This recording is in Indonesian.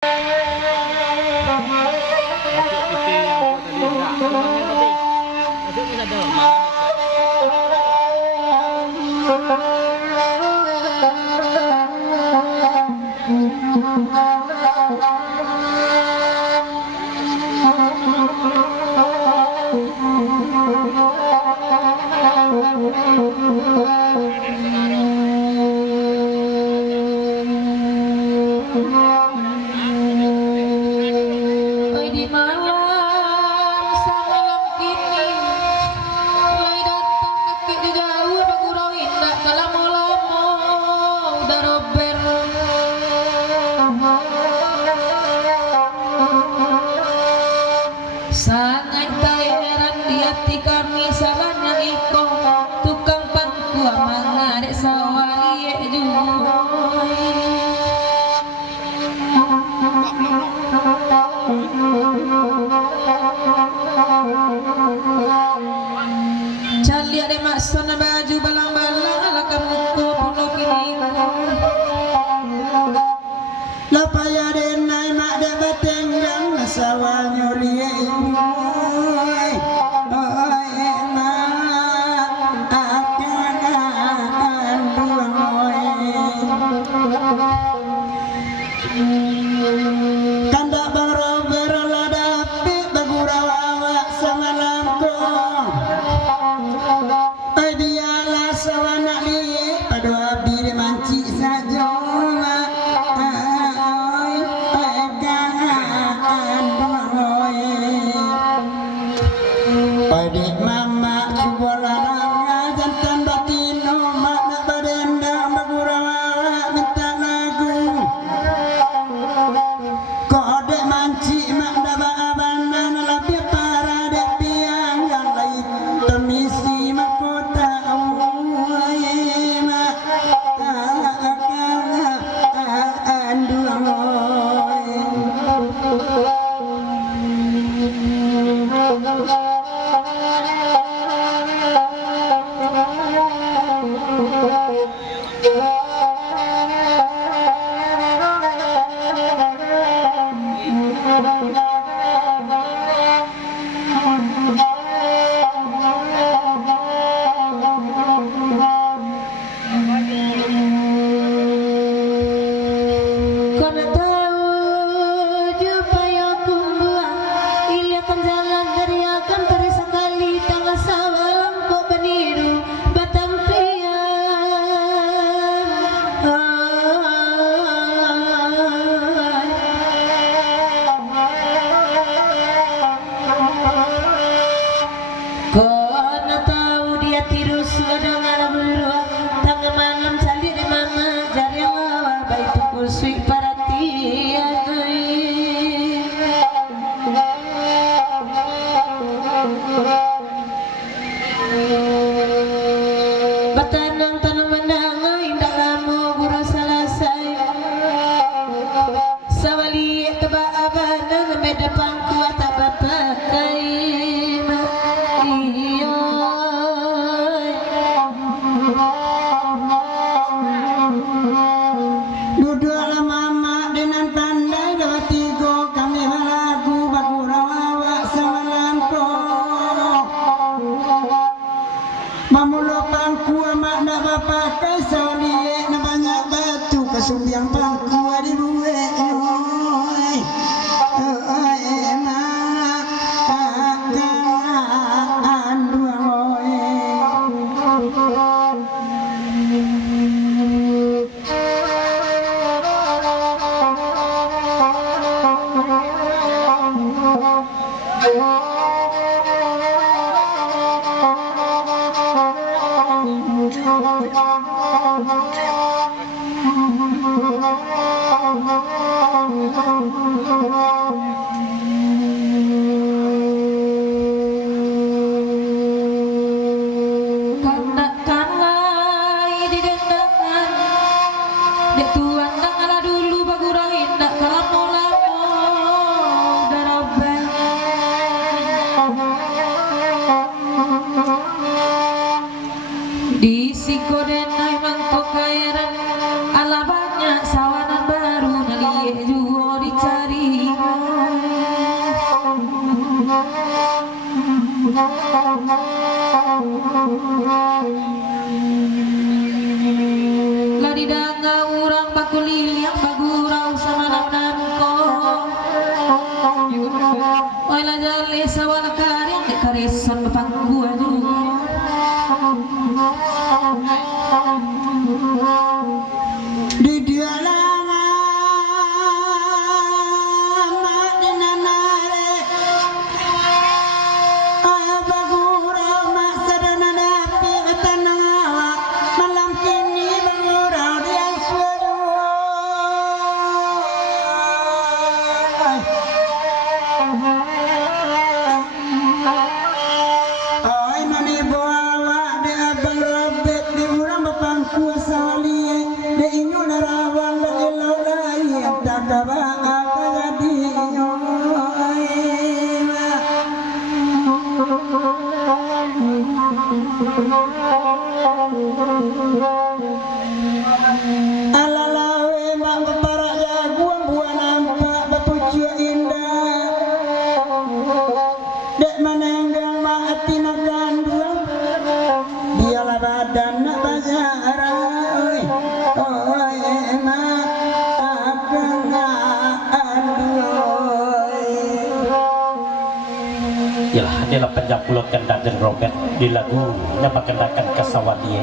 Masuk putih yang buat tadi enggak. Kembangnya tadi. Masuk ni ada. Sangat heran di hati kami salahnya iko tukang pangku mangarek sawali cali ada maksudnya baju balang-balang ala kamu puno kini lapaya denai mak dapat tenggang sawanya liye kanda bang rober ladapi bagurawa semalam ko dialah sawana li pada abdi de manci saja Padik mama cuba larang jantan batino makna badenda bagurawa minta lagu kode manci mak daba abana lebih para dek piang yang lain temisi makota mak Sumbiang pangku di buwe Alalawe mak para jaguang buah nampak bepucu indah dek menenggang mak atina kandung dialah badan nak bazara oi mak akan aduh Yalah, adalah penjapulot kendang dan robet di lagu Napa Kendakan Kasawadie.